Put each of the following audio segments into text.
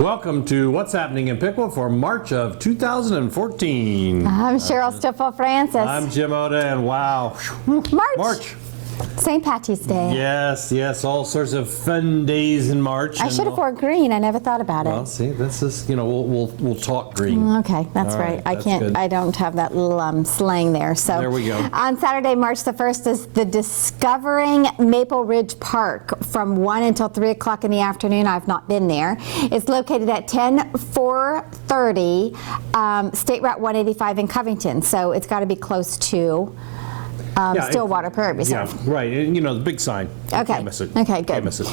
Welcome to What's Happening in Piqua for March of 2014. I'm Cheryl Stiefel-Francis. I'm Jim Oda, and wow. March. St. Patty's Day. Yes, all sorts of fun days in March. I should have worn green. I never thought about it. Well, see, this is, we'll talk green. Okay, that's right. I can't, good. I don't have that little slang there. So there we go. On Saturday, March the 1st is the Discovering Maple Ridge Park from 1 until 3 o'clock in the afternoon. I've not been there. It's located at 10430 State Route 185 in Covington. So it's got to be close to Stillwater Prairie. Yeah, right. And, the big sign. Okay. Can't miss it. Okay, good. Can't miss it.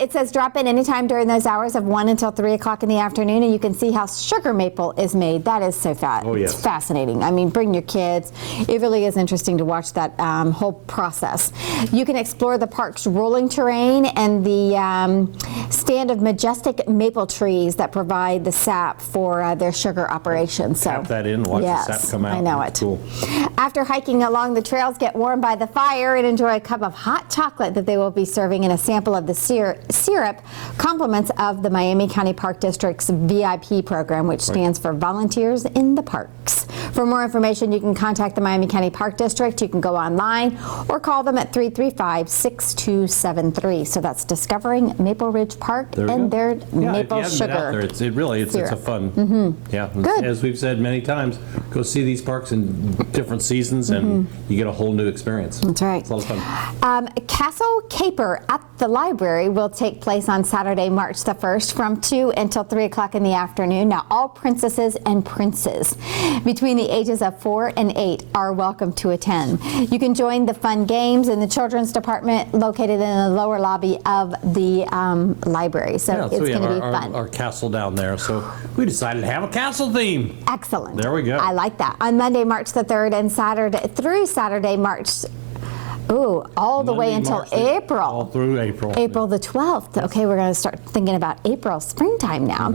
It says drop in anytime during those hours of 1 until 3 o'clock in the afternoon, and you can see how sugar maple is made. That is so Oh, yes. It's fascinating. I mean, bring your kids. It really is interesting to watch that whole process. You can explore the park's rolling terrain and the stand of majestic maple trees that provide the sap for their sugar operations. So Tap that in, watch the sap come out. I know That's it. Cool. After hiking along the trails, get warm by the fire and enjoy a cup of hot chocolate that they will be serving, and a sample of the syrup compliments of the Miami County Park District's VIP program, which stands for Volunteers in the Parks. For more information, you can contact the Miami County Park District. You can go online or call them at 335-6273. So that's Discovering Maple Ridge Park and their maple if you haven't sugar. been out there, it's a fun. Yeah. Good. As we've said many times, go see these parks in different seasons, and you get a whole new experience. That's right. It's a lot of fun. Castle Caper at the library will take place on Saturday, March the 1st from 2 until 3 o'clock in the afternoon. Now, all princesses and princes between the ages of 4 and 8 are welcome to attend. You can join the fun games in the children's department located in the lower lobby of the library. So it's going to be fun. Our castle down there. So we decided to have a castle theme. Excellent. There we go. I like that. On Monday, March the 3rd and Saturday, March all the way until April. All through April. April the 12th. Okay, we're going to start thinking about April, springtime now.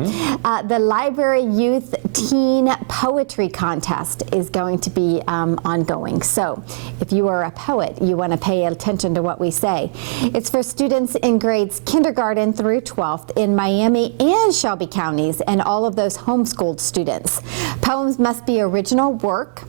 The Library Youth Teen Poetry Contest is going to be ongoing. So if you are a poet, you want to pay attention to what we say. It's for students in grades kindergarten through 12th in Miami and Shelby counties, and all of those homeschooled students. Poems must be original work.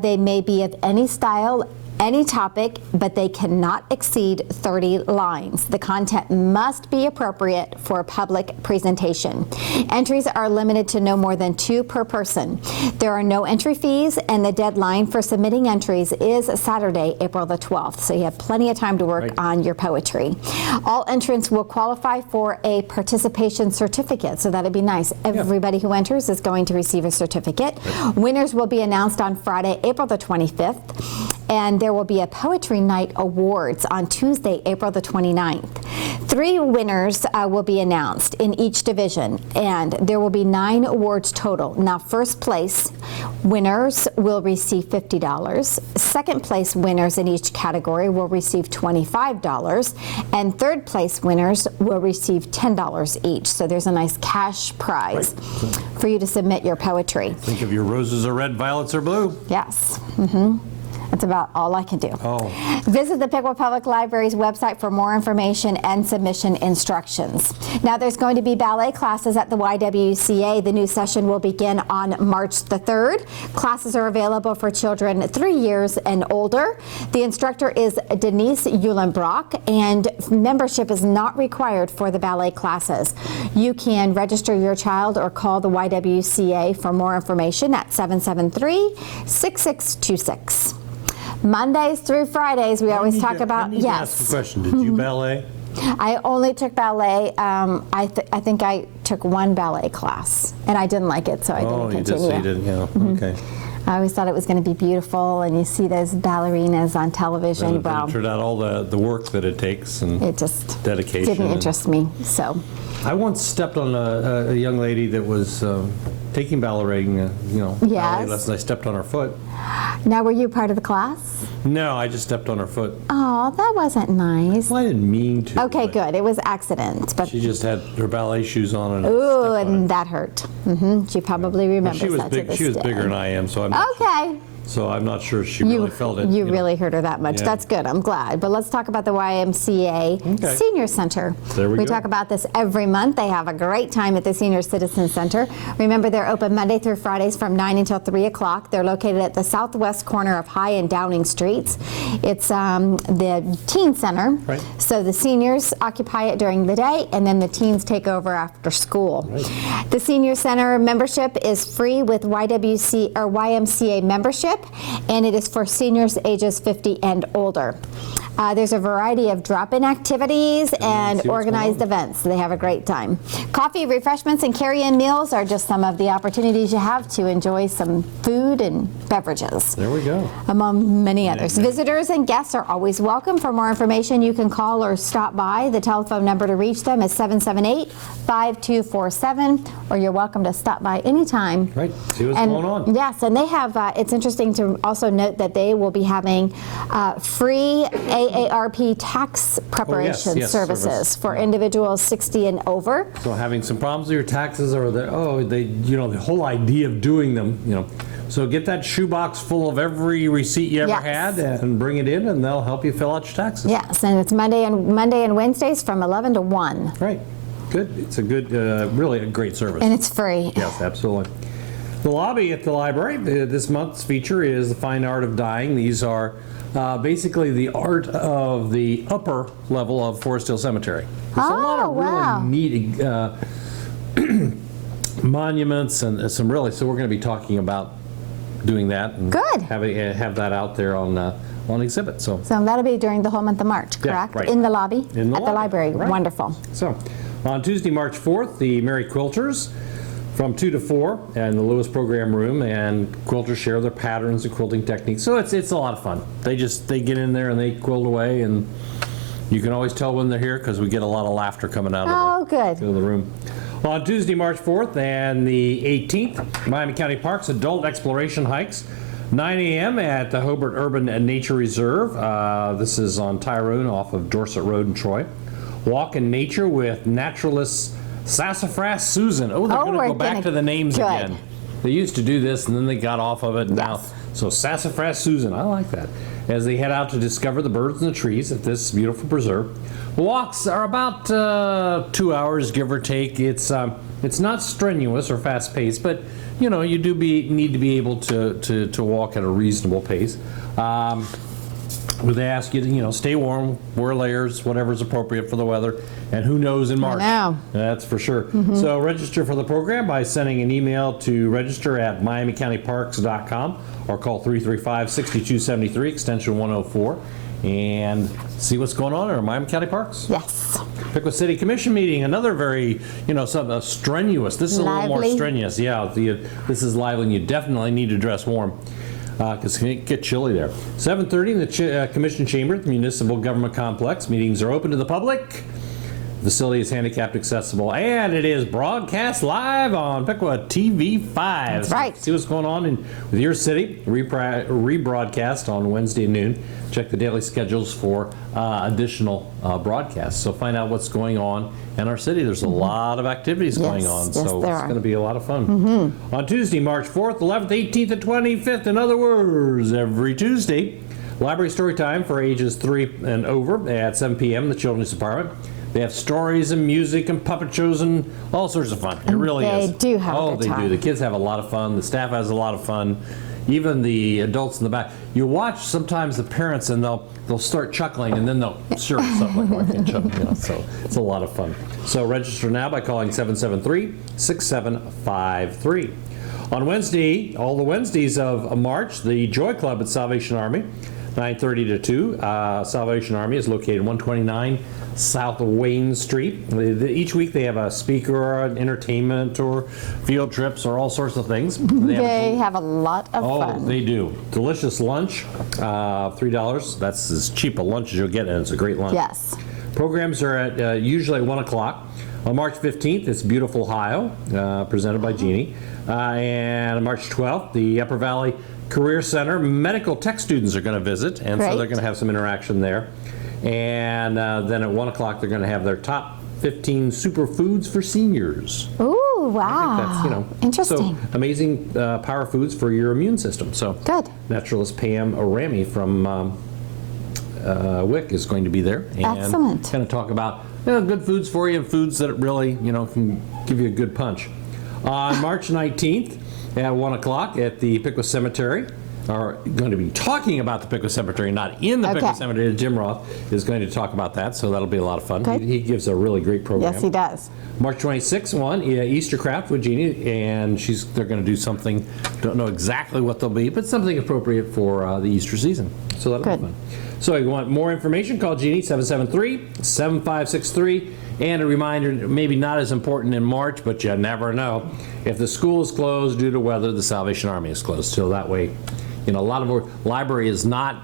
They may be of any style, any topic, but they cannot exceed 30 lines. The content must be appropriate for public presentation. Entries are limited to no more than 2 per person. There are no entry fees, and the deadline for submitting entries is Saturday, April the 12th. So you have plenty of time to work on your poetry. All entrants will qualify for a participation certificate, so that'd be nice. Everybody who enters is going to receive a certificate. Winners will be announced on Friday, April the 25th. And there will be a Poetry Night Awards on Tuesday, April the 29th. 3 winners will be announced in each division, and there will be 9 awards total. Now, first place winners will receive $50. Second place winners in each category will receive $25, and third place winners will receive $10 each. So there's a nice cash prize for you to submit your poetry. Think if your roses are red, violets are blue. Yes. That's about all I can do. Visit the Piqua Public Library's website for more information and submission instructions. Now, there's going to be ballet classes at the YWCA. The new session will begin on March the 3rd. Classes are available for children 3 years and older. The instructor is Denise Eulenbrock, and membership is not required for the ballet classes. You can register your child or call the YWCA for more information at 773-6626. Mondays through Fridays, we always talk about, I need to ask a question. Did you ballet? I only took ballet. I think I took 1 ballet class, and I didn't like it, so I didn't continue. You did, okay. I always thought it was going to be beautiful, and you see those ballerinas on television. Well, it turned out all the work that it takes and it just dedication. didn't interest me. So I once stepped on a young lady that was taking ballet lessons. I stepped on her foot. Now, were you part of the class? No, I just stepped on her foot. Oh, that wasn't nice. Well, I didn't mean to. Okay, good. It was accident, but she just had her ballet shoes on and and that hurt. She probably remembers that to this She was day. bigger than I am, so I'm okay. So I'm not sure she really felt it. You really hurt her that much. Yeah. That's good. I'm glad. But let's talk about the YMCA Senior Center. There we go. talk about this every month. They have a great time at the Senior Citizen Center. Remember, they're open Monday through Fridays from 9 until 3 o'clock. They're located at the southwest corner of High and Downing Streets. It's the teen center. Right. So the seniors occupy it during the day, and then the teens take over after school. Right. The Senior Center membership is free with YMCA membership, and it is for seniors ages 50 and older. There's a variety of drop-in activities and organized events. They have a great time. Coffee, refreshments, and carry-in meals are just some of the opportunities you have to enjoy some food and beverages. There we go. Among many others. Visitors and guests are always welcome. For more information, you can call or stop by. The telephone number to reach them is 778-5247, or you're welcome to stop by anytime. Right, see what's going on. Yes, and they have, it's interesting to also note that they will be having free AARP tax preparation services for individuals 60 and over. So having some problems with your taxes, or the whole idea of doing them, So get that shoebox full of every receipt you ever had and bring it in, and they'll help you fill out your taxes. Yes, and it's Monday and Wednesdays from 11 to 1. Right. Good. It's a good, really a great service. And it's free. Yes, absolutely. The lobby at the library, this month's feature is the fine art of dyeing. These are basically the art of the upper level of Forest Hill Cemetery. There's a lot of really neat monuments and some really, so we're going to be talking about doing that and have that out there on exhibit. So that'll be during the whole month of March, correct? Yeah, right. In the lobby the library. Right. Wonderful. So on Tuesday, March 4th, the Merry Quilters from 2 to 4 in the Lewis Program Room, and quilters share their patterns and quilting techniques. So it's a lot of fun. They get in there and they quilt away, and you can always tell when they're here because we get a lot of laughter coming out of the room. Well, on Tuesday, March 4th and the 18th, Miami County Parks Adult Exploration Hikes, 9 a.m. at the Hobart Urban Nature Reserve. This is on Tyrone off of Dorset Road in Troy. Walk in nature with naturalist Sassafras Susan. Oh, they're going to go back to the names again. They used to do this and then they got off of it now. So Sassafras Susan, I like that. As they head out to discover the birds and the trees at this beautiful preserve. Walks are about 2 hours, give or take. It's not strenuous or fast paced, but you do need to be able to walk at a reasonable pace. They ask you to, stay warm, wear layers, whatever's appropriate for the weather, and who knows in March. I know. That's for sure. So register for the program by sending an email to register@miamicountyparks.com or call 335-6273, extension 104, and see what's going on in our Miami County Parks. Yes. Piqua City Commission meeting, another very, something strenuous. This is a little more strenuous. Yeah, this is lively, and you definitely need to dress warm. Because it can get chilly there. 7:30 in the Commission Chamber at the Municipal Government Complex. Meetings are open to the public. The facility is handicapped accessible, and it is broadcast live on Piqua TV 5. That's right. See what's going on with your city. Rebroadcast on Wednesday at noon. Check the daily schedules for additional broadcasts. So find out what's going on in our city. There's a lot of activities going on, so it's going to be a lot of fun. On Tuesday, March 4th, 11th, 18th, and 25th, in other words, every Tuesday, library story time for ages 3 and over at 7 p.m. in the Children's Department. They have stories and music and puppet shows and all sorts of fun. It really is. They do have a good time. They do. The kids have a lot of fun. The staff has a lot of fun. Even the adults in the back. You watch sometimes the parents and they'll start chuckling and then they'll something like that. So it's a lot of fun. So register now by calling 773-6753. On Wednesday, all the Wednesdays of March, the Joy Club at Salvation Army, 9:30 to 2. Salvation Army is located 129 South Wayne Street. Each week they have a speaker or an entertainment or field trips or all sorts of things. They have a lot of fun. Oh, they do. Delicious lunch, $3. That's as cheap a lunch as you'll get, and it's a great lunch. Yes. Programs are at usually at 1 o'clock. On March 15th, it's Beautiful Ohio, presented by Jeannie. And on March 12th, the Upper Valley Career Center medical tech students are going to visit, and so they're going to have some interaction there. And then at 1 o'clock, they're going to have their top 15 superfoods for seniors. Ooh, Oh, wow. I think that's, Interesting. So amazing power foods for your immune system. So Good. naturalist Pam Rami from WIC is going to be there. And Excellent. going to talk about good foods for you and foods that really, can give you a good punch. On March 19th at 1 o'clock at the Piqua Cemetery, are going to be talking about the Piqua Cemetery, not in the Piqua Cemetery. Jim Roth is going to talk about that, so that'll be a lot of fun. He gives a really great program. Yes, he does. March 26th, Easter Craft with Jeannie, and they're going to do something, don't know exactly what they'll be, but something appropriate for the Easter season. So that'll be fun. So if you want more information, call Jeannie, 773-7563. And a reminder, maybe not as important in March, but you never know. If the school is closed due to weather, the Salvation Army is closed. So that way, a lot of our library is not,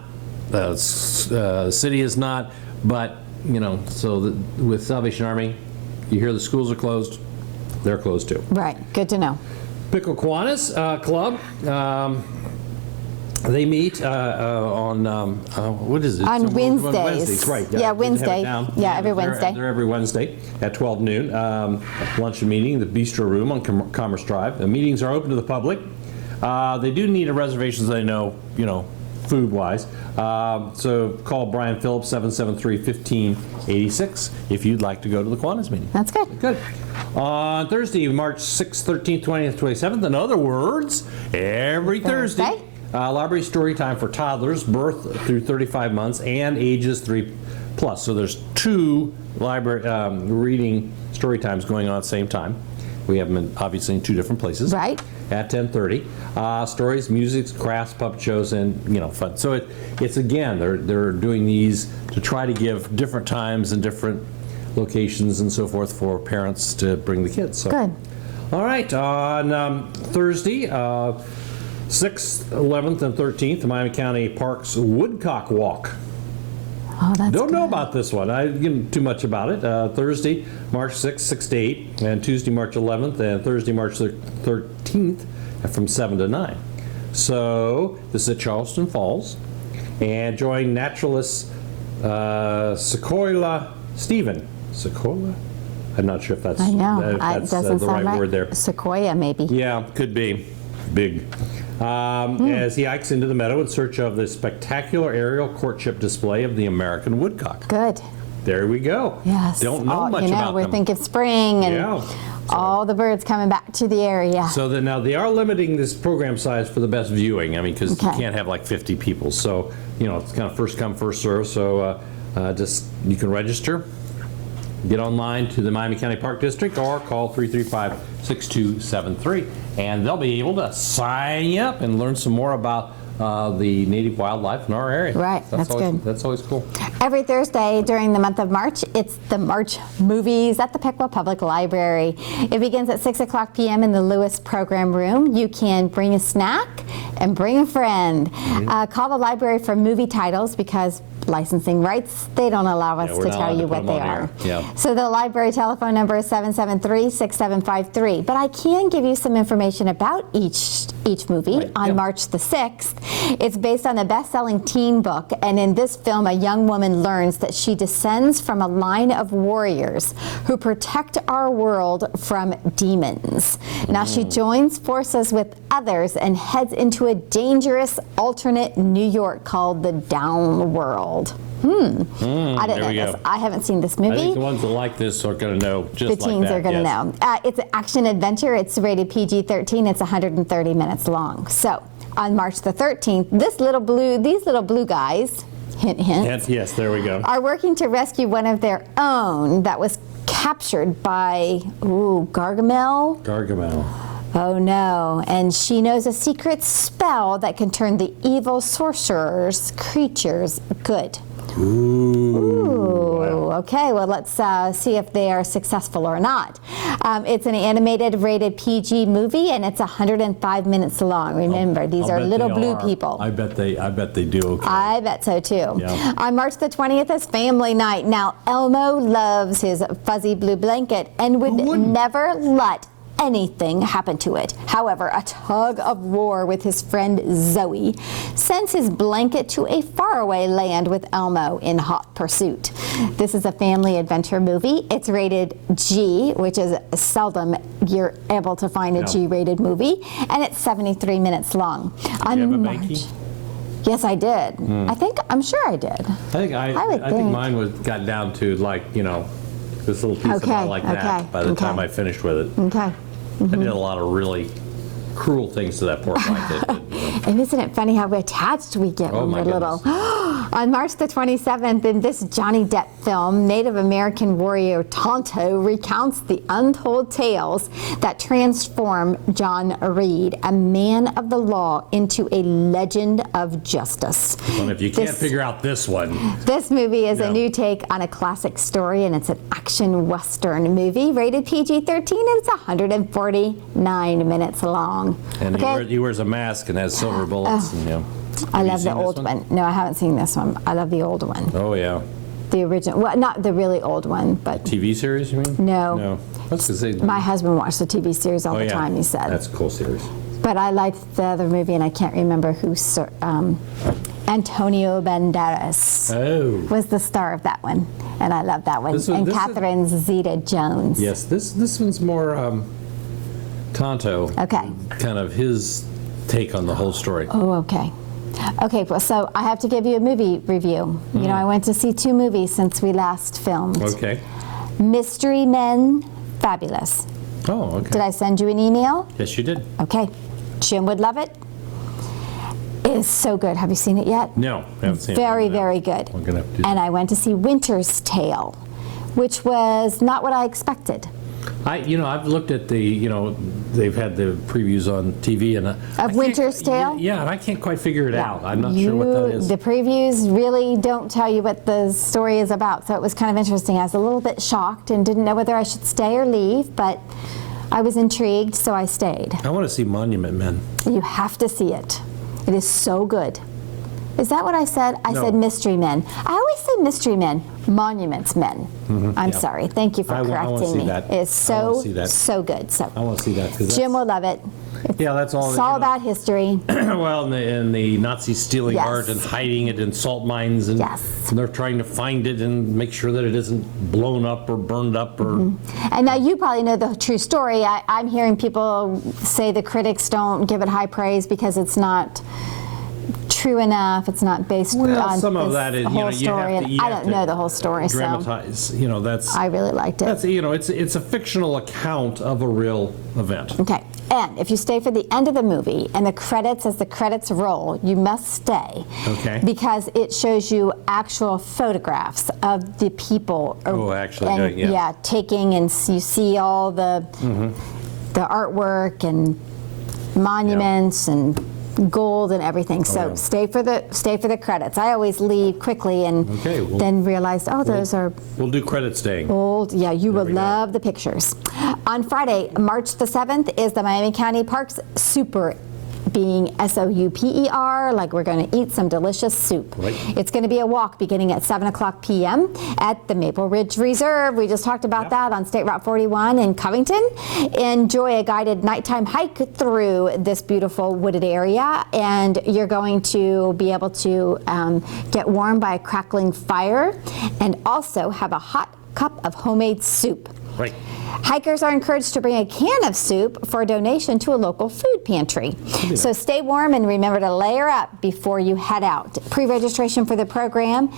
city is not, but, so with Salvation Army, you hear the schools are closed, they're closed too. Right, good to know. Piqua Kiwanis Club, they meet on, what is it? On Wednesdays. Wednesdays, right. Yeah, Wednesday. Yeah, every Wednesday. They're every Wednesday at 12 noon. Luncheon meeting in the Bistro Room on Commerce Drive. The meetings are open to the public. They do need a reservation, so they know, food-wise. So call Brian Phillips, 773-1586, if you'd like to go to the Kiwanis meeting. That's good. Good. On Thursday, March 6th, 13th, 20th, 27th, in other words, every Thursday, library story time for toddlers, birth through 35 months, and ages 3+. So there's 2 library reading story times going on at the same time. We have them obviously in 2 different places. Right. At 10:30. Stories, music, crafts, puppet shows, and fun. So it's again, they're doing these to try to give different times and different locations and so forth for parents to bring the kids. So. Good. All right, on Thursday, 6th, 11th, and 13th, the Miami County Parks Woodcock Walk. Oh, that's Don't good. know about this one. I didn't give too much about it. Thursday, March 6th, 6 to 8, and Tuesday, March 11th, and Thursday, March 13th, from 7 to 9. So this is at Charleston Falls, and join naturalist Cheryl Stiefel-Francis. I'm not sure if that's, I know. if that's doesn't the sound right word there. Sequoia, maybe. Yeah, could be. Big. As he hikes into the meadow in search of the spectacular aerial courtship display of the American woodcock. Good. There we go. Yes. Don't know much about we're them. thinking spring and all the birds coming back to the area. So then now they are limiting this program size for the best viewing. I mean, because you can't have like 50 people. So, it's kind of first come, first serve. So just you can register, get online to the Miami County Park District, or call 335-6273. And they'll be able to sign you up and learn some more about the native wildlife in our area. Right, that's good. That's always cool. Every Thursday during the month of March, it's the March Movies at the Piqua Public Library. It begins at 6 o'clock p.m. in the Lewis Program Room. You can bring a snack and bring a friend. Call the library for movie titles because licensing rights, they don't allow us to tell you what they are. So the library telephone number is 773-6753. But I can give you some information about each movie on March the 6th. It's based on the best-selling teen book, and in this film, a young woman learns that she descends from a line of warriors who protect our world from demons. Now she joins forces with others and heads into a dangerous alternate New York called the Down World. I didn't know this. I haven't seen this movie. I think the ones that like this are going to know just like that. The teens are going to know. It's an action adventure. It's rated PG-13. It's 130 minutes long. So on March the 13th, these little blue guys, hint, hint. Yes, there we go. Are working to rescue one of their own that was captured by, Gargamel. Gargamel. Oh no, and she knows a secret spell that can turn the evil sorcerer's creatures good. Ooh. Wow. Okay, well let's see if they are successful or not. It's an animated rated PG movie and it's 105 minutes long. Remember, these are little blue people. I bet they do okay. I bet so too. Yeah. On March the 20th is family night. Now Elmo loves his fuzzy blue blanket and would never let anything happen to it. However, a tug of war with his friend Zoe sends his blanket to a faraway land with Elmo in hot pursuit. This is a family adventure movie. It's rated G, which is seldom you're able to find a G-rated movie, and it's 73 minutes long. Did you have a Banky? Yes, I did. I'm sure I did. I think mine got down to, like, you know, this little piece about like that by the time I finished with it. Okay. I did a lot of really cruel things to that poor blanket. And isn't it funny how attached we get when we're little? On March the 27th, in this Johnny Depp film, Native American warrior Tonto recounts the untold tales that transform John Reed, a man of the law, into a legend of justice. Well, if you can't figure out this one. This movie is a new take on a classic story, and it's an action Western movie, rated PG-13, and it's 149 minutes long. And he wears a mask and has silver bullets. And, you know. I love the old one. No, I haven't seen this one. I love the old one. Oh, yeah. The original. Well, not the really old one, but. TV series, you mean? No. No. That's the same. My husband watched the TV series all the time, he said. That's a cool series. But I liked the other movie, and I can't remember who. Antonio Banderas was the star of that one, and I love that one. And Catherine Zeta-Jones. Yes, this one's more Tonto. Okay. Kind of his take on the whole story. Oh, okay. Okay, well, so I have to give you a movie review. You know, I went to see 2 movies since we last filmed. Okay. Mystery Men, fabulous. Oh, okay. Did I send you an email? Yes, you did. Okay. Jim would love it. It is so good. Have you seen it yet? No, I haven't seen it. Very, very good. We're gonna have to do and I went to see Winter's Tale, which was not what I expected. I've looked at they've had the previews on TV and of Winter's Tale. Yeah, and I can't quite figure it out. I'm not sure what that is. The previews really don't tell you what the story is about, so it was kind of interesting. I was a little bit shocked and didn't know whether I should stay or leave, but I was intrigued, so I stayed. I want to see Monument Men. You have to see it. It is so good. Is that what I said? I said Mystery Men. I always say Mystery Men, Monuments Men. I'm sorry. Thank you for correcting me. That. It's so good. So I want to see that. Jim will love it. That's all. It's all about history. Well, and the Nazis stealing art and hiding it in salt mines, and they're trying to find it and make sure that it isn't blown up or burned up or. And now you probably know the true story. I'm hearing people say the critics don't give it high praise because it's not true enough. It's not based on some of that is, whole story. I don't know the whole story, dramatize, so that's. I really liked it. That's it's a fictional account of a real event. Okay, and if you stay for the end of the movie and the credits, as the credits roll, you must stay. Okay. Because it shows you actual photographs of the people. Taking, and you see all the artwork and monuments and gold and everything. So stay for the credits. I always leave quickly and then realize, those are. We'll do credit staying. Old, you will love the pictures. On Friday, March the 7th, is the Miami County Parks Super, being SOUPER, like we're going to eat some delicious soup. Right. It's going to be a walk beginning at 7:00 p.m. at the Maple Ridge Reserve. We just talked about that on State Route 41 in Covington. Enjoy a guided nighttime hike through this beautiful wooded area, and you're going to be able to get warm by a crackling fire and also have a hot cup of homemade soup. Right. Hikers are encouraged to bring a can of soup for a donation to a local food pantry. So stay warm and remember to layer up before you head out. Pre-registration for the program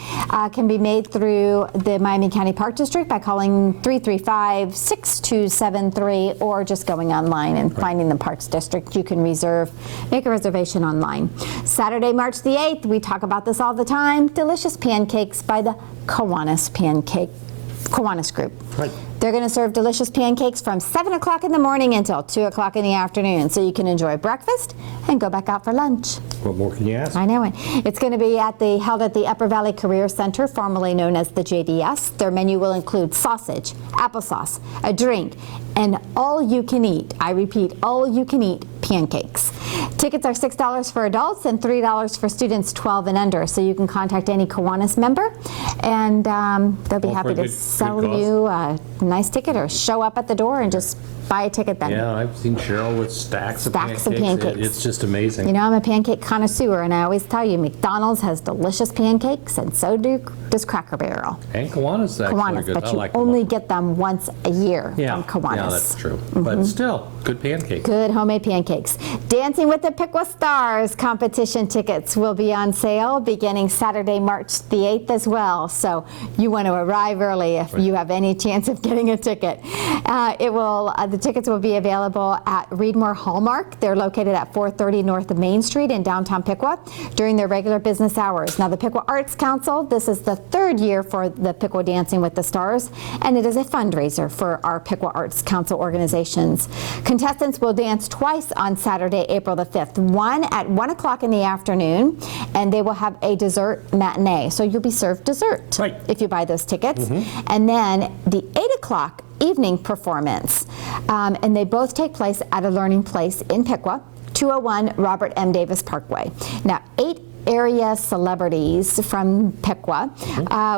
can be made through the Miami County Park District by calling 335-6273 or just going online and finding the Parks District. You can make a reservation online. Saturday, March the 8th, we talk about this all the time, delicious pancakes by the Kiwanis Group. Right. They're going to serve delicious pancakes from 7 o'clock in the morning until 2 o'clock in the afternoon, so you can enjoy breakfast and go back out for lunch. What more can you ask? I know it. It's going to be held at the Upper Valley Career Center, formerly known as the JDS. Their menu will include sausage, applesauce, a drink, and all-you-can-eat, I repeat, all-you-can-eat pancakes. Tickets are $6 for adults and $3 for students 12 and under, so you can contact any Kiwanis member, and they'll be happy to sell you a nice ticket or show up at the door and just buy a ticket then. Yeah, I've seen Cheryl with stacks of pancakes. It's just amazing. You know, I'm a pancake connoisseur, and I always tell you, McDonald's has delicious pancakes, and so does Cracker Barrel. And Kiwanis actually Kiwanis, good. but I you like only get them once a year from Kiwanis. Yeah, that's true. But still, good pancakes. Good homemade pancakes. Dancing with the Piqua Stars competition tickets will be on sale beginning Saturday, March the 8th as well. So you want to arrive early if you have any chance of getting a ticket. The tickets will be available at Reedmore Hallmark. They're located at 430 North of Main Street in downtown Piqua during their regular business hours. Now, the Piqua Arts Council, this is the third year for the Piqua Dancing with the Stars, and it is a fundraiser for our Piqua Arts Council organizations. Contestants will dance twice on Saturday, April the 5th, one at 1 o'clock in the afternoon, and they will have a dessert matinee. So you'll be served dessert if you buy those tickets. And then the 8 o'clock evening performance, and they both take place at a learning place in Piqua, 201 Robert M. Davis Parkway. Now, 8 area celebrities from Piqua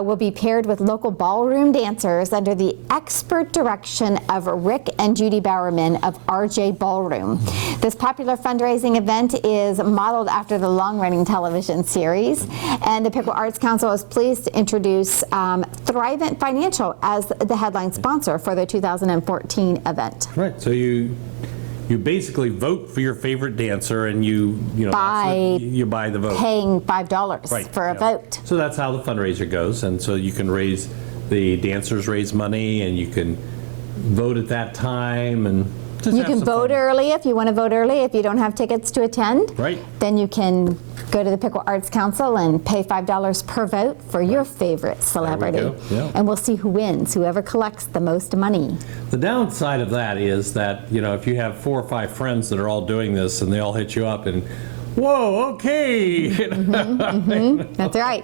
will be paired with local ballroom dancers under the expert direction of Rick and Judy Bowerman of RJ Ballroom. This popular fundraising event is modeled after the long-running television series, and the Piqua Arts Council is pleased to introduce Thrivent Financial as the headline sponsor for the 2014 event. Right, so you basically vote for your favorite dancer, and you buy the vote. Paying $5 for a vote. So that's how the fundraiser goes, and so you can the dancers raise money, and you can vote at that time, and just you can vote early if you want to vote early. If you don't have tickets to attend, then you can go to the Piqua Arts Council and pay $5 per vote for your favorite celebrity. And we'll see who wins, whoever collects the most money. The downside of that is that, if you have 4 or 5 friends that are all doing this and they all hit you up and, whoa, okay. That's right.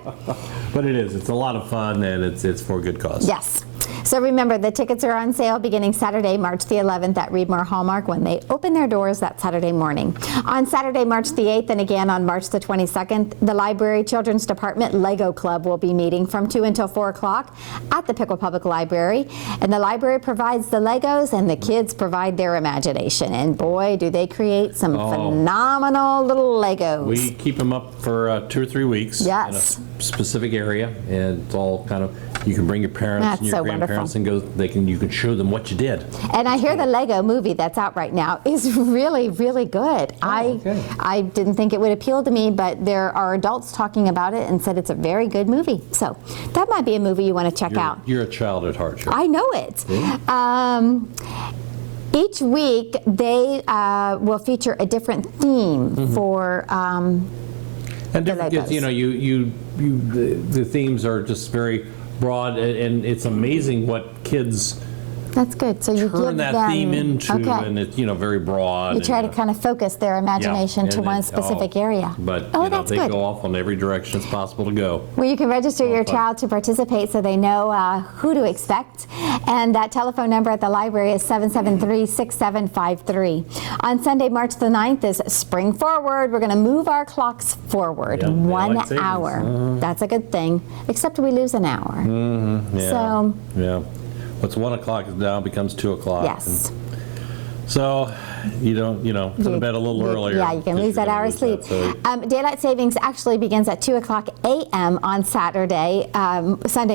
But it's a lot of fun, and it's for a good cause. Yes. So remember, the tickets are on sale beginning Saturday, March the 11th at Reedmore Hallmark when they open their doors that Saturday morning. On Saturday, March the 8th, and again on March the 22nd, the Library Children's Department Lego Club will be meeting from 2 until 4 o'clock at the Piqua Public Library. And the library provides the Legos, and the kids provide their imagination. And boy, do they create some phenomenal little Legos. We keep them up for 2 or 3 weeks in a specific area, and it's all kind of, you can bring your parents and your grandparents and you can show them what you did. And I hear the Lego movie that's out right now is really, really good. I didn't think it would appeal to me, but there are adults talking about it and said it's a very good movie. So that might be a movie you want to check out. You're a child at heart, Cheryl. I know it. Each week they will feature a different theme for and different kids, the themes are just very broad, and it's amazing what kids That's good. So you turn that theme into, and it's very broad. You try to kind of focus their imagination to one specific area. But that's they good. go off on every direction it's possible to go. Well, you can register your child to participate so they know who to expect. And that telephone number at the library is 773-6753. On Sunday, March the 9th is Spring Forward. We're going to move our clocks forward 1 hour. That's a good thing, except we lose an hour. What's 1 o'clock now becomes 2 o'clock. Yes. So you don't, go to bed a little earlier. Yeah, you can lose that hour of sleep. Daylight savings actually begins at 2 o'clock a.m. on Sunday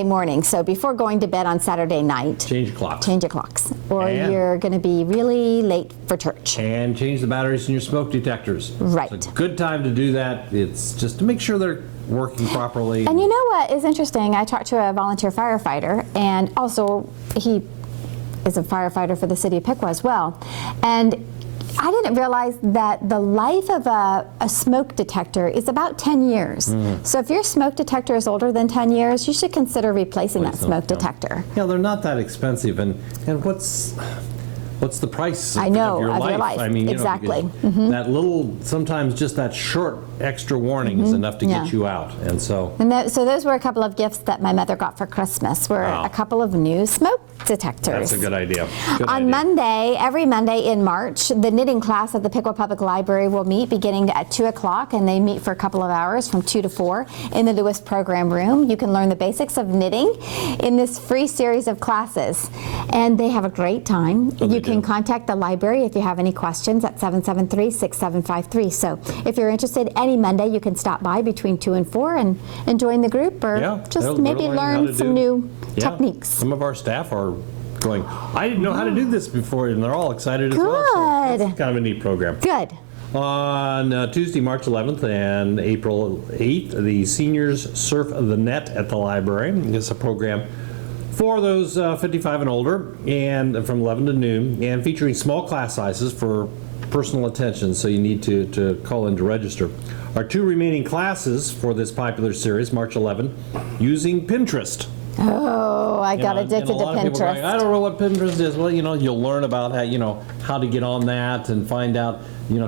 morning. So before going to bed on Saturday night, change your clocks. Change your clocks, or you're going to be really late for church. And change the batteries in your smoke detectors. Right. It's a good time to do that. It's just to make sure they're working properly. And you know what is interesting? I talked to a volunteer firefighter, and also he is a firefighter for the City of Piqua as well. And I didn't realize that the life of a smoke detector is about 10 years. So if your smoke detector is older than 10 years, you should consider replacing that smoke detector. Yeah, they're not that expensive. And what's the price I know, of your life? I mean, exactly. Because that little, sometimes just that short extra warning is enough to get you out. And so, So those were a couple of gifts that my mother got for Christmas, were a couple of new smoke detectors. that's a good idea. Good On idea. Monday, every Monday in March, the knitting class at the Piqua Public Library will meet beginning at 2 o'clock, and they meet for a couple of hours from 2 to 4 in the Lewis Program Room. You can learn the basics of knitting in this free series of classes, and they have a great time. You can contact the library if you have any questions at 773-6753. So if you're interested, any Monday you can stop by between 2 and 4 and join the group, or just maybe learn some new techniques. Some of our staff are going, I didn't know how to do this before, and they're all excited as well. Good. So that's kind of a neat program. Good. On Tuesday, March 11th and April 8th, the seniors surf the net at the library. It's a program for those 55 and older, and from 11 to noon, and featuring small class sizes for personal attention, so you need to call in to register. Our 2 remaining classes for this popular series, March 11, using Pinterest. Oh, I got addicted to Pinterest. Going, I don't know what Pinterest is. Well, you'll learn about how to get on that and find out,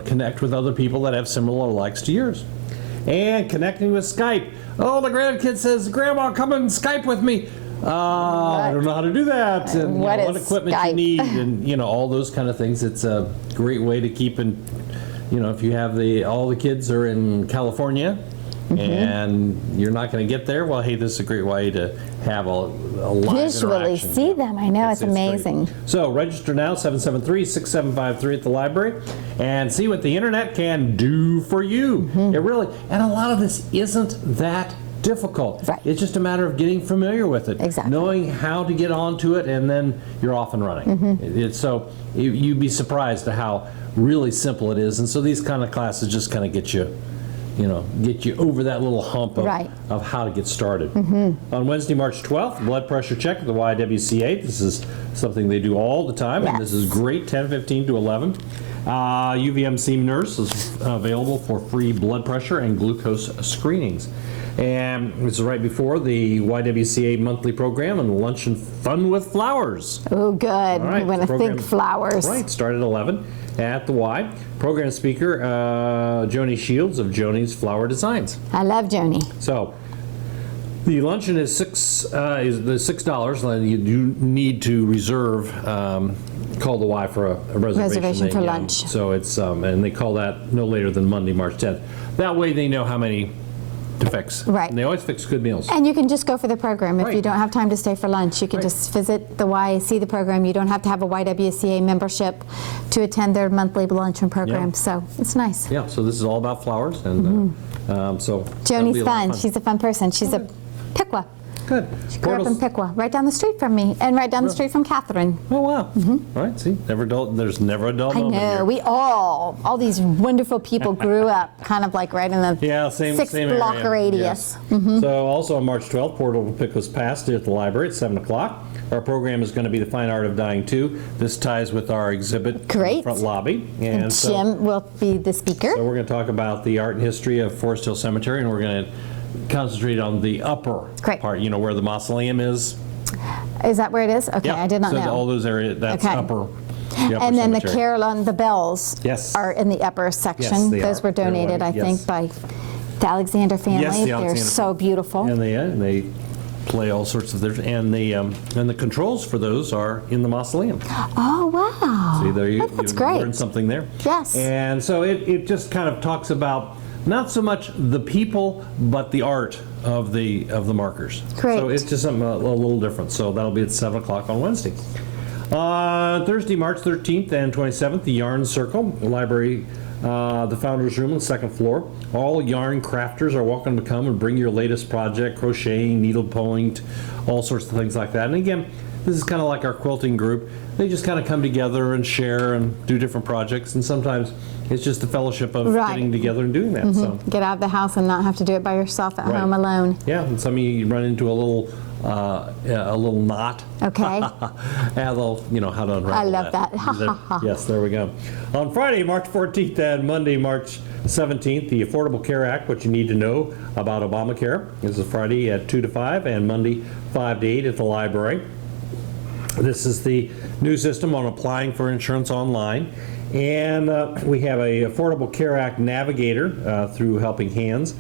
connect with other people that have similar likes to yours. And connecting with Skype. Oh, the grandkid says, Grandma, come and Skype with me. I don't know how to do that. And what equipment Skype? you need, and all those kind of things. It's a great way to keep in, if you have all the kids are in California, and you're not going to get there, well, hey, this is a great way to have a live Visually interaction. see them. I know, it's amazing. Great. So register now, 773-6753 at the library, and see what the internet can do for you. It really, and a lot of this isn't that difficult. Right. It's just a matter of getting familiar with it, Exactly. knowing how to get onto it, and then you're off and running. You'd be surprised at how really simple it is, and so these kind of classes just kind of get you over that little hump of how to get started. On Wednesday, March 12th, blood pressure check at the YWCA. This is something they do all the time, and this is great, 10:15 to 11. UVMC nurse is available for free blood pressure and glucose screenings. And this is right before the YWCA monthly program and lunch and fun with flowers. Oh, good. Right, We're going to think flowers. Right, start at 11 at the Y. Program speaker, Joni Shields of Joni's Flower Designs. I love Joni. So the luncheon is $6. You do need to reserve, call the Y for a reservation. For lunch. So it's, and they call that no later than Monday, March 10th. That way they know how many to fix. Right. And they always fix good meals. And you can just go for the program. If Right. you don't have time to stay for lunch, you can just visit the Y, see the program. You don't have to have a YWCA membership to attend their monthly luncheon program. So it's nice. Yeah, so this is all about flowers, and so that'll be Joni's a lot of fun. She's a fun person. She's a Piqua. Good. She grew up in Piqua, right down the street from me, and right down the street from Catherine. Oh, wow. All right, see, there's never a dull I moment know. here. We all these wonderful people grew up kind of like right in the same 6-block area. radius. Yes. So also on March 12th, Portal to Piqua's Past at the library at 7 o'clock. Our program is going to be The Fine Art of Dying 2. This ties with our exhibit in the Great. front lobby. And so, Jim will be the speaker. So we're going to talk about the art and history of Forest Hill Cemetery, and we're going to concentrate on the upper part, where the mausoleum is. Is that where it is? Okay, Yeah. I did not So know. all those areas, that's Okay. the upper And then the cemetery. carol on the bells are in the upper section. they Those are. were They're donated, I lovely. think, Yes. by the Alexander family. Yes, the They're Alexander so beautiful. And they play all sorts of things, and the controls for those are in the mausoleum. Oh, wow. See, there you That's great. learned something there. Yes. And so it just kind of talks about not so much the people, but the art of the markers. Great. So it's just something a little different. So that'll be at 7 o'clock on Wednesday. Thursday, March 13th and 27th, the Yarn Circle, the library, the Founders Room on the second floor. All yarn crafters are welcome to come and bring your latest project, crocheting, needlepoint, all sorts of things like that. And again, this is kind of like our quilting group. They just kind of come together and share and do different projects, and sometimes it's just the fellowship of getting together and doing that. So Get out of the house and not have to do it by yourself at home alone. yeah, and some of you run into a little knot. Okay. And they'll, how to unravel I love that. Yes, there we go. On Friday, March 14th and Monday, March 17th, the Affordable Care Act, what you need to know about Obamacare. This is Friday at 2 to 5 and Monday 5 to 8 at the library. This is the new system on applying for insurance online. And we have a Affordable Care Act navigator through Helping Hands.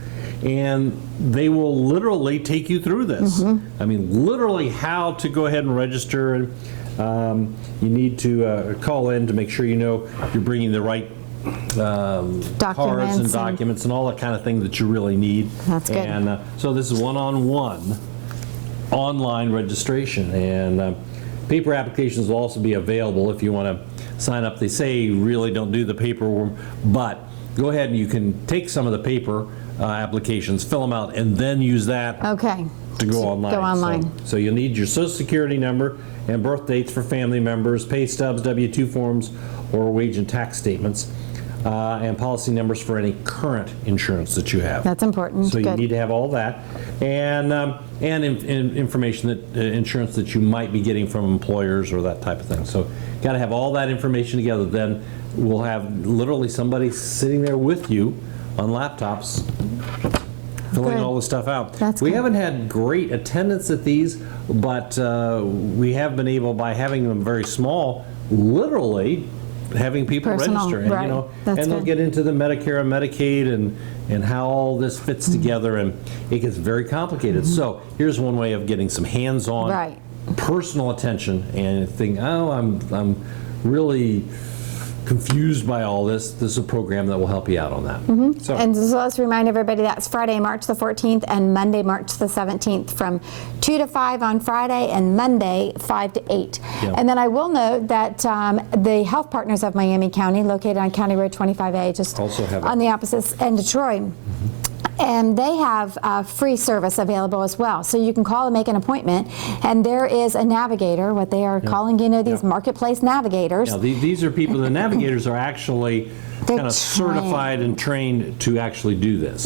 And they will literally take you through this. I mean, literally how to go ahead and register. And you need to call in to make sure you know you're bringing the right cards and documents and all that kind of thing that you really need. That's good. And so this is one-on-one online registration. And paper applications will also be available if you want to sign up. They say you really don't do the paperwork, but go ahead and you can take some of the paper applications, fill them out, and then use that to go online. So you'll need your Social Security number and birth dates for family members, pay stubs, W-2 forms, or wage and tax statements, and policy numbers for any current insurance that you have. That's important. So you need to have all that, and information that insurance that you might be getting from employers or that type of thing. So got to have all that information together. Then we'll have literally somebody sitting there with you on laptops filling all the stuff out. We haven't had great attendance at these, but we have been able, by having them very small, literally having people register. And, you know, and they'll get into the Medicare and Medicaid and how all this fits together, and it gets very complicated. So here's one way of getting some hands-on personal attention and think, oh, I'm really confused by all this. This is a program that will help you out on that. And so let's remind everybody that's Friday, March the 14th and Monday, March the 17th from 2 to 5 on Friday and Monday 5 to 8. And then I will note that the Health Partners of Miami County, located on County Road 25A, just on the opposite end of Troy, and they have free service available as well. So you can call and make an appointment, and there is a navigator, what they are calling, you know, these marketplace navigators. Now, these are people, the navigators are actually kind of certified and trained to actually do this.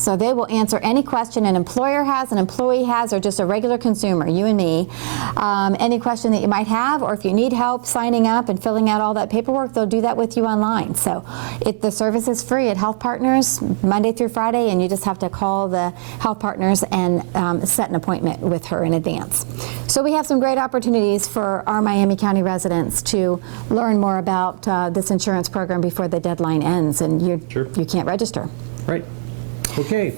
So they will answer any question an employer has, an employee has, or just a regular consumer, you and me. Any question that you might have, or if you need help signing up and filling out all that paperwork, they'll do that with you online. So the service is free at Health Partners Monday through Friday, and you just have to call the Health Partners and set an appointment with her in advance. So we have some great opportunities for our Miami County residents to learn more about this insurance program before the deadline ends, and you can't register. Right. Okay.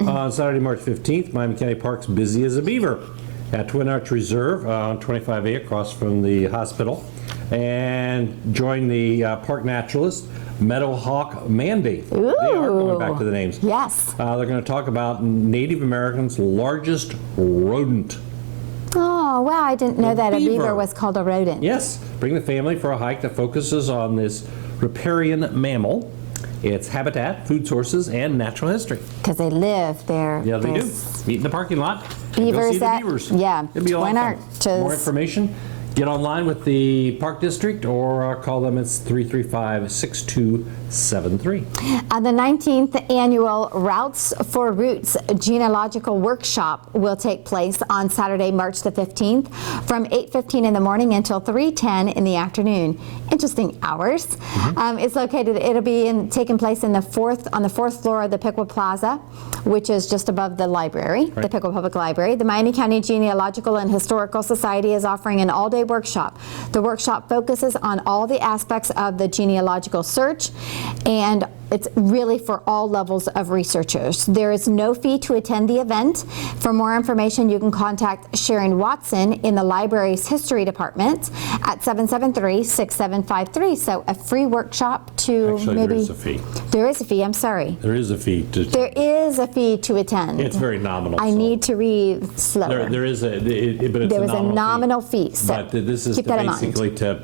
On Saturday, March 15th, Miami County Park's busy as a beaver at Twin Arch Reserve on 25A across from the hospital, and join the park naturalist Meadowhawk Mandy. They are going back to the names. Yes. They're going to talk about Native Americans' largest rodent. Oh, wow, I didn't know that a beaver was called a rodent. Yes. Bring the family for a hike that focuses on this riparian mammal, its habitat, food sources, and natural history. Because they live there. Yeah, they do. Meet in the parking lot. Beavers. Go see the beavers. Yeah. It'll be a lot of fun. More information, get online with the Park District or call them. It's 335-6273. The 19th annual Routes for Roots genealogical workshop will take place on Saturday, March the 15th from 8:15 in the morning until 3:10 in the afternoon. Interesting hours. It's located, it'll be taking place on the fourth floor of the Piqua Plaza, which is just above the library, the Piqua Public Library. The Miami County Genealogical and Historical Society is offering an all-day workshop. The workshop focuses on all the aspects of the genealogical search, and it's really for all levels of researchers. There is no fee to attend the event. For more information, you can contact Sharon Watson in the library's history department at 773-6753. So a free workshop to Actually, maybe... there is a fee. There is a fee, I'm sorry. There is a fee. There is a fee to attend. It's very nominal. I need to read slower. There is but it's there is a nominal fee. So but this is keep that basically to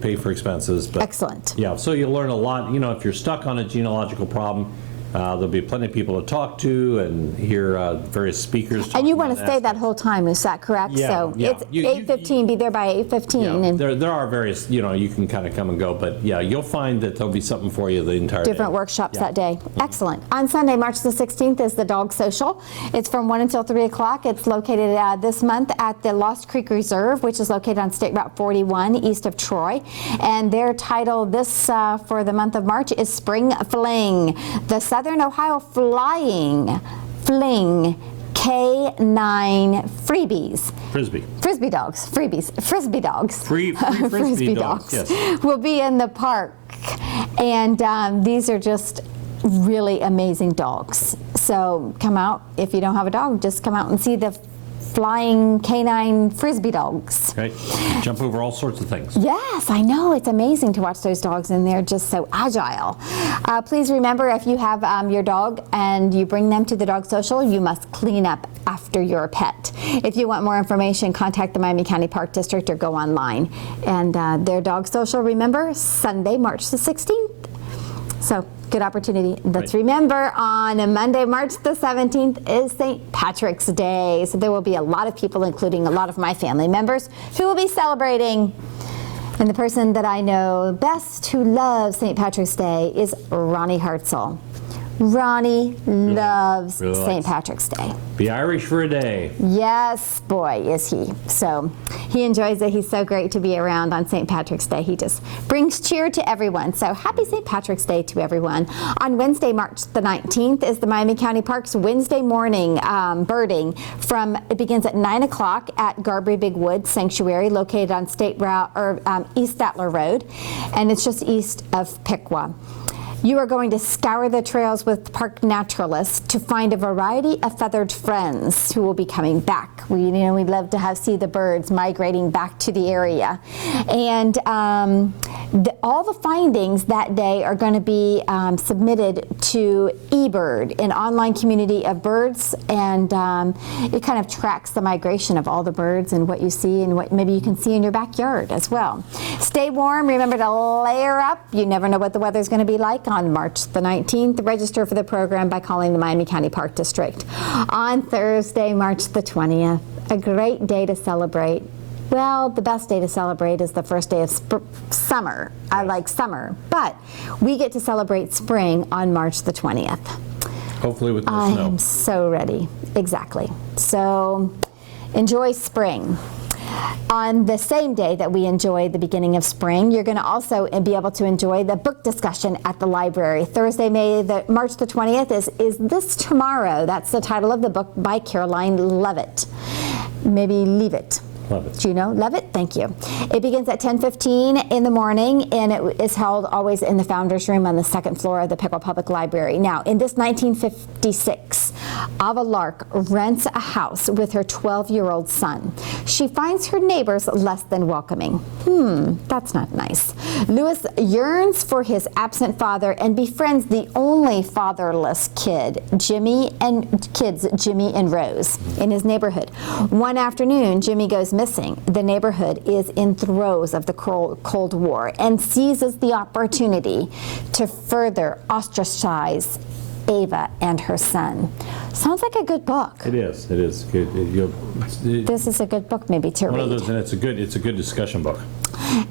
pay for expenses. But excellent. Yeah, so you'll learn a lot. You know, if you're stuck on a genealogical problem, there'll be plenty of people to talk to and hear various speakers. And you want to stay that whole time, is that correct? Yeah, so it's 8:15, be there by 8:15. Yeah, and there are various, you know, you can kind of come and go, but yeah, you'll find that there'll be something for you the entire day. Different workshops that day. Excellent. On Sunday, March the 16th is the Dog Social. It's from 1 until 3 o'clock. It's located this month at the Lost Creek Reserve, which is located on State Route 41 east of Troy. And their title this for the month of March is Spring Fling. The Southern Ohio Fling K9 freebies. Frisbee dogs, frisbee dogs. free frisbee dogs, yes. Will be in the park, and these are just really amazing dogs. So come out, if you don't have a dog, just come out and see the flying canine frisbee dogs. Right, jump over all sorts of things. Yes, I know, it's amazing to watch those dogs, and they're just so agile. Please remember, if you have your dog and you bring them to the dog social, you must clean up after your pet. If you want more information, contact the Miami County Park District or go online. And their dog social, remember, Sunday, March the 16th. So good opportunity. Let's remember, on Monday, March the 17th is St. Patrick's Day. So there will be a lot of people, including a lot of my family members, who will be celebrating. And the person that I know best who loves St. Patrick's Day is Ronnie Hartzell. Ronnie loves St. Patrick's Day. Be Irish for a day. Yes, boy, is he. So he enjoys it. He's so great to be around on St. Patrick's Day. He just brings cheer to everyone. So happy St. Patrick's Day to everyone. On Wednesday, March the 19th is the Miami County Parks Wednesday morning birding. It begins at 9 o'clock at Garbry Big Woods Sanctuary, located on State Route or East Statler Road, and it's just east of Piqua. You are going to scour the trails with park naturalists to find a variety of feathered friends who will be coming back. We'd love to see the birds migrating back to the area. And all the findings that day are going to be submitted to eBird, an online community of birds, and it kind of tracks the migration of all the birds and what you see and what maybe you can see in your backyard as well. Stay warm. Remember to layer up. You never know what the weather's going to be like on March the 19th. Register for the program by calling the Miami County Park District. On Thursday, March the 20th, a great day to celebrate. Well, the best day to celebrate is the first day of summer. I like summer, but we get to celebrate spring on March the 20th. Hopefully with no snow. I'm so ready. Exactly. So enjoy spring. On the same day that we enjoy the beginning of spring, you're going to also be able to enjoy the book discussion at the library. Thursday, March the 20th is This Tomorrow. That's the title of the book by Caroline Levitt. Maybe Leavitt. Levitt. Do you know Levitt? Thank you. It begins at 10:15 in the morning, and it is held always in the Founders Room on the second floor of the Piqua Public Library. Now, in this 1956, Ava Lark rents a house with her 12-year-old son. She finds her neighbors less than welcoming. That's not nice. Lewis yearns for his absent father and befriends the only fatherless Jimmy and Rose, in his neighborhood. One afternoon, Jimmy goes missing. The neighborhood is in throes of the Cold War and seizes the opportunity to further ostracize Ava and her son. Sounds like a good book. It is. It is good. This is a good book, maybe, to read. One of those, and it's a good discussion book.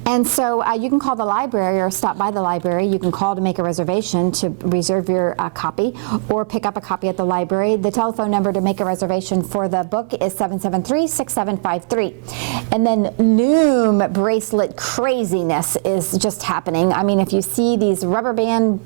And so you can call the library or stop by the library. You can call to make a reservation to reserve your copy, or pick up a copy at the library. The telephone number to make a reservation for the book is 773-6753. And then loom bracelet craziness is just happening. I mean, if you see these rubber band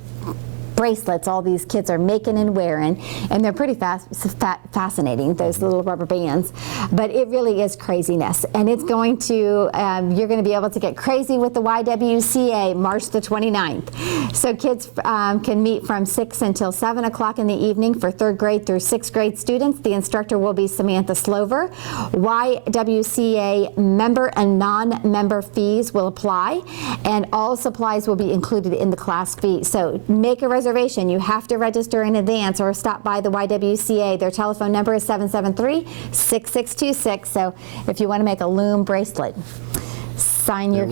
bracelets all these kids are making and wearing, and they're pretty fascinating, those little rubber bands, but it really is craziness. And it's going to, you're going to be able to get crazy with the YWCA March the 29th. So kids can meet from 6 until 7 o'clock in the evening for 3rd grade through 6th grade students. The instructor will be Samantha Slover. YWCA member and non-member fees will apply, and all supplies will be included in the class fee. So make a reservation. You have to register in advance or stop by the YWCA. Their telephone number is 773-6626. So if you want to make a loom bracelet, sign your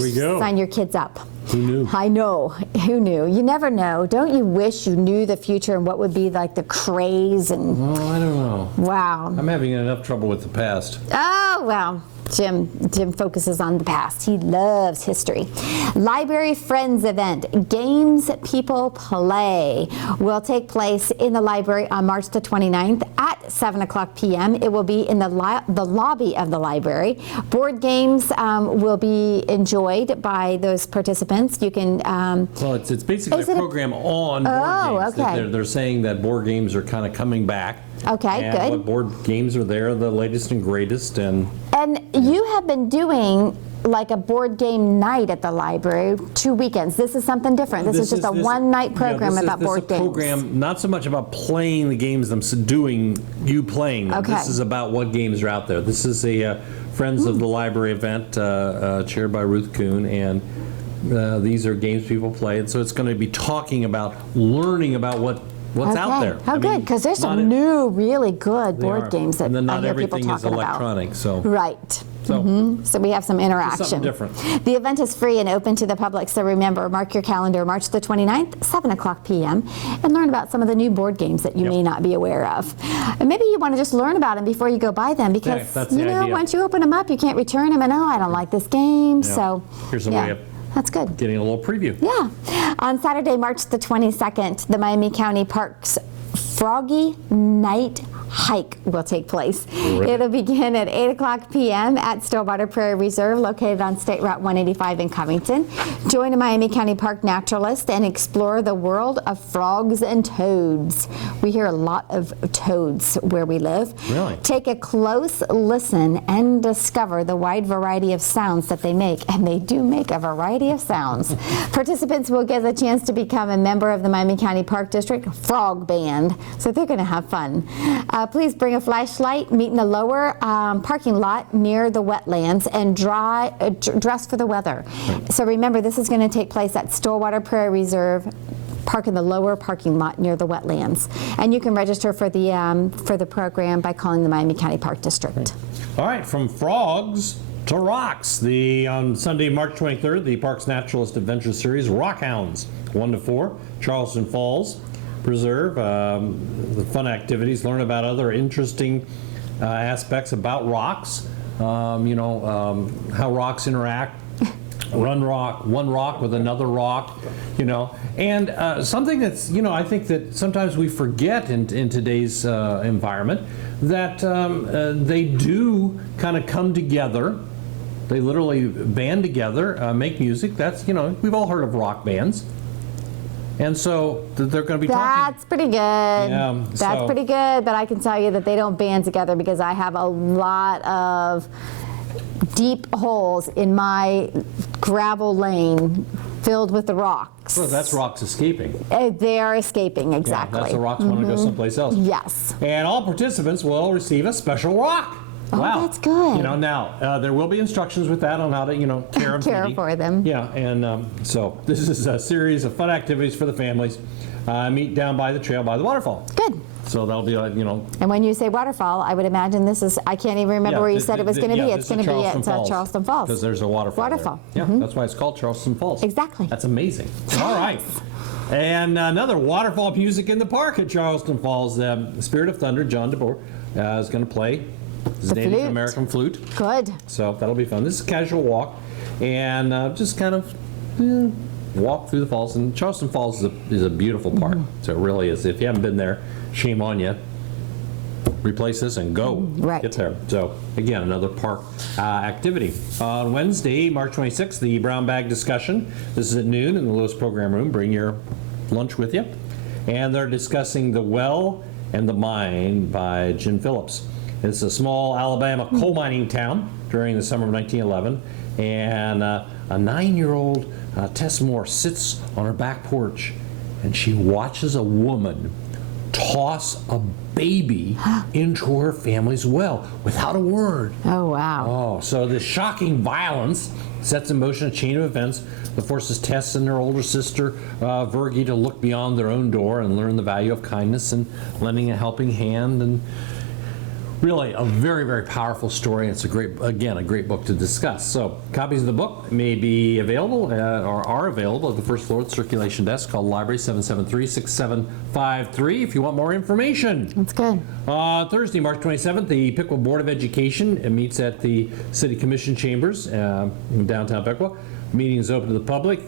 kids up. Who knew? I know. Who knew? You never know. Don't you wish you knew the future and what would be like the craze and... Well, I don't know. Wow. I'm having enough trouble with the past. Oh, well. Jim focuses on the past. He loves history. Library Friends event, Games People Play, will take place in the library on March the 29th at 7 o'clock p.m. It will be in the lobby of the library. Board games will be enjoyed by those participants. You can... well, it's basically a program on board games. Okay. They're saying that board games are kind of coming back. Okay, and good. what board games are there, the latest and greatest, and you have been doing like a board game night at the library 2 weekends. This is something different. This is just a one-night program about board games. This is a program not so much about playing the games, playing them. Okay. This is about what games are out there. This is a Friends of the Library event chaired by Ruth Kuhn, and these are games people play, and so it's going to be talking about, learning about what's out there. Oh, good, because there's some new, really good board games that and then I not hear people everything is talking about. electronic, so. Right. So, So we have some interaction. something different. The event is free and open to the public, so remember, mark your calendar, March the 29th, 7 o'clock p.m., and learn about some of the new board games that you may not be aware of. And maybe you want to just learn about them before you go buy them, because, that's the idea. once you open them up, you can't return them, and I don't like this game, so. Here's a way of that's good. getting a little preview. Yeah. On Saturday, March the 22nd, the Miami County Parks Froggy Night Hike will take place. It'll begin at 8 o'clock p.m. at Stillwater Prairie Reserve, located on State Route 185 in Covington. Join a Miami County Park naturalist and explore the world of frogs and toads. We hear a lot of toads where we live. Really? Take a close listen and discover the wide variety of sounds that they make, and they do make a variety of sounds. Participants will get the chance to become a member of the Miami County Park District Frog Band, so they're going to have fun. Please bring a flashlight, meet in the lower parking lot near the wetlands, and dress for the weather. So remember, this is going to take place at Stillwater Prairie Reserve. Park in the lower parking lot near the wetlands. And you can register for the program by calling the Miami County Park District. All right, from frogs to rocks. On Sunday, March 23rd, the Parks Naturalist Adventure Series, Rock Hounds, 1 to 4, Charleston Falls Preserve. The fun activities, learn about other interesting aspects about rocks, how rocks interact, one rock with another rock, and something that's, I think that sometimes we forget in today's environment, that they do kind of come together. They literally band together, make music. That's, we've all heard of rock bands. And so they're going to be talking. That's pretty good. Yeah, That's pretty good, but I can tell you that they don't band together, because I have a lot of deep holes in my gravel lane filled with the rocks. Well, that's rocks escaping. They are escaping, exactly. Yeah, that's the rocks want to go someplace else. Yes. And all participants will receive a special rock. Oh, wow. that's good. Now there will be instructions with that on how to, care for them. Yeah, and so this is a series of fun activities for the families. Meet down by the trail by the waterfall. Good. So that'll be, And when you say waterfall, I would imagine this is, I can't even remember where you said it was going to be. It's going to be at Charleston Falls. Because there's a waterfall. Waterfall. Yeah, that's why it's called Charleston Falls. Exactly. That's amazing. All right. And another waterfall music in the park at Charleston Falls. Spirit of Thunder, John DeBoer, is going to play his Native flute. American flute. Good. So that'll be fun. This is a casual walk, and just kind of walk through the falls. And Charleston Falls is a beautiful park. So it really is. If you haven't been there, shame on you. Replace this and go. Right. Get there. So again, another park activity. On Wednesday, March 26th, the brown bag discussion. This is at noon in the Lewis program room. Bring your lunch with you. And they're discussing The Well and the Mine by Jim Phillips. It's a small Alabama coal mining town during the summer of 1911, and a 9-year-old Tess Moore sits on her back porch, and she watches a woman toss a baby into her family's well without a word. Oh, wow. Oh, so this shocking violence sets in motion a chain of events that forces Tess and her older sister, Virgie, to look beyond their own door and learn the value of kindness and lending a helping hand. And really a very, very powerful story. It's a great book to discuss. So copies of the book may be available or are available at the first floor of the circulation desk. Call the library 773-6753 if you want more information. That's good. Thursday, March 27th, the Piqua Board of Education meets at the City Commission Chambers in downtown Piqua. Meeting is open to the public,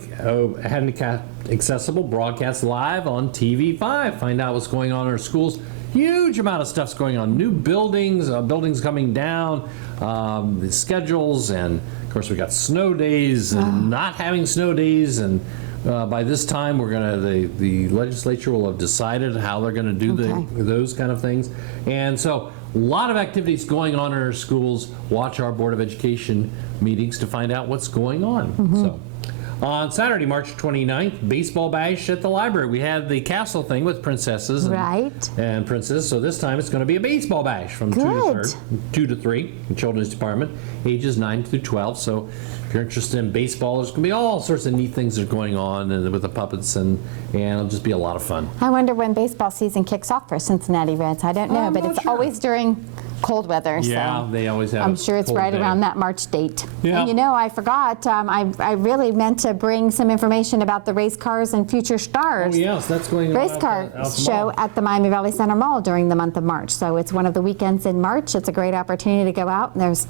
handicap accessible, broadcast live on TV5. Find out what's going on in our schools. Huge amount of stuff's going on. New buildings, buildings coming down, the schedules, and of course we got snow days and not having snow days, and by this time, the legislature will have decided how they're going to do those kind of things. And so a lot of activities going on in our schools. Watch our Board of Education meetings to find out what's going on. So. On Saturday, March 29th, baseball bash at the library. We had the castle thing with princesses and princes. So this time it's going to be a baseball bash from 2 to 3 in Children's Department, ages 9 through 12. So if you're interested in baseball, there's going to be all sorts of neat things that are going on with the puppets, and it'll just be a lot of fun. I wonder when baseball season kicks off for Cincinnati Reds. I don't know, but it's always during cold weather. Yeah, so they always have. I'm sure it's right around that March date. Yeah. And I forgot. I really meant to bring some information about the race cars and future stars. Oh yes, that's going on. Race car show at the Miami Valley Center Mall during the month of March. So it's one of the weekends in March. It's a great opportunity to go out. And there's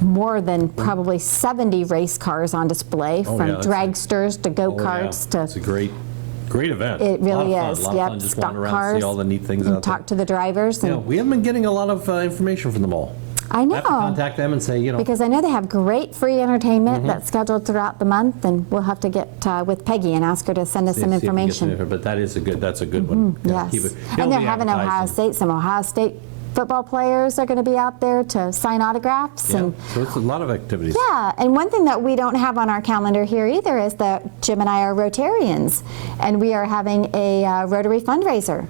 more than probably 70 race cars on display, from dragsters to go-karts to. It's a great event. It really is. A lot of fun. Just stock wander around cars. And see all the neat things out there. Talk to the drivers. Yeah, we haven't been getting a lot of information from them all. I know. I have to contact them and say, Because I know they have great free entertainment that's scheduled throughout the month, and we'll have to get with Peggy and ask her to send us some information. But that's a good one. Yes. And they're having some Ohio State football players are going to be out there to sign autographs. Yeah, so it's a lot of activities. Yeah, and one thing that we don't have on our calendar here either is that Jim and I are Rotarians, and we are having a Rotary fundraiser.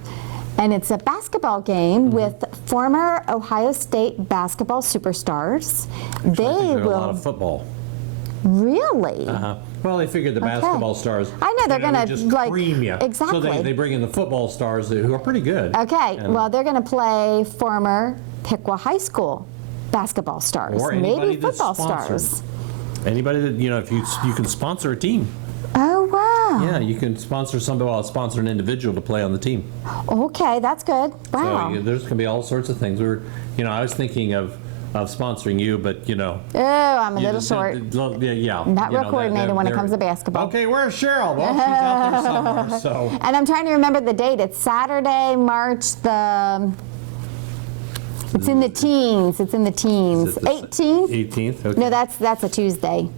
And it's a basketball game with former Ohio State basketball superstars. They will. A lot of football. Really? Well, they figured the basketball stars. I know they're going to just cream you. Exactly. So they bring in the football stars who are pretty good. Okay. Well, they're going to play former Piqua High School basketball stars, or maybe football stars. Anybody that if you can sponsor a team. Oh wow. Yeah, you can sponsor somebody. Well, sponsor an individual to play on the team. Okay, that's good. Wow. So there's going to be all sorts of things. I was thinking of sponsoring you, but Oh, I'm a little short. Yeah. Not real coordinated when it comes to basketball. Okay, where's Cheryl? Well, she's out there somewhere. So. And I'm trying to remember the date. It's Saturday, March the. It's in the teens. It's in the teens. 18th. 18th. Okay. No, that's a Tuesday.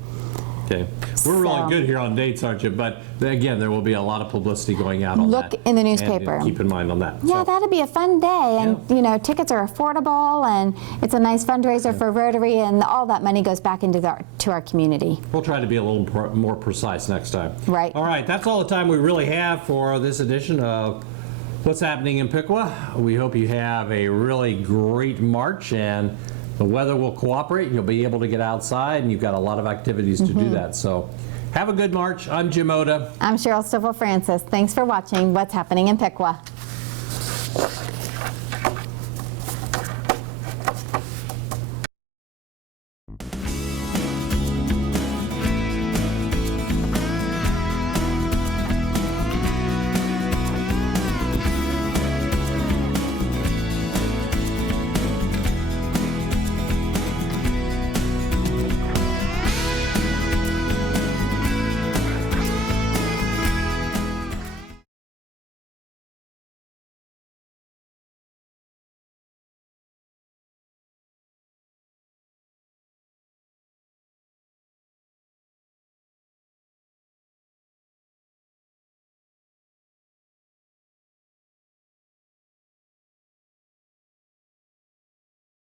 Okay. We're really good here on dates, aren't you? But again, there will be a lot of publicity going out on that. Look in the newspaper. And keep in mind on that. Yeah, that'll be a fun day. And, tickets are affordable, and it's a nice fundraiser for Rotary, and all that money goes back into to our community. We'll try to be a little more precise next time. Right. All right. That's all the time we really have for this edition of What's Happening in Piqua. We hope you have a really great March, and the weather will cooperate. You'll be able to get outside, and you've got a lot of activities to do that. So have a good March. I'm Jim Oda. I'm Cheryl Stiefel-Francis. Thanks for watching What's Happening in Piqua.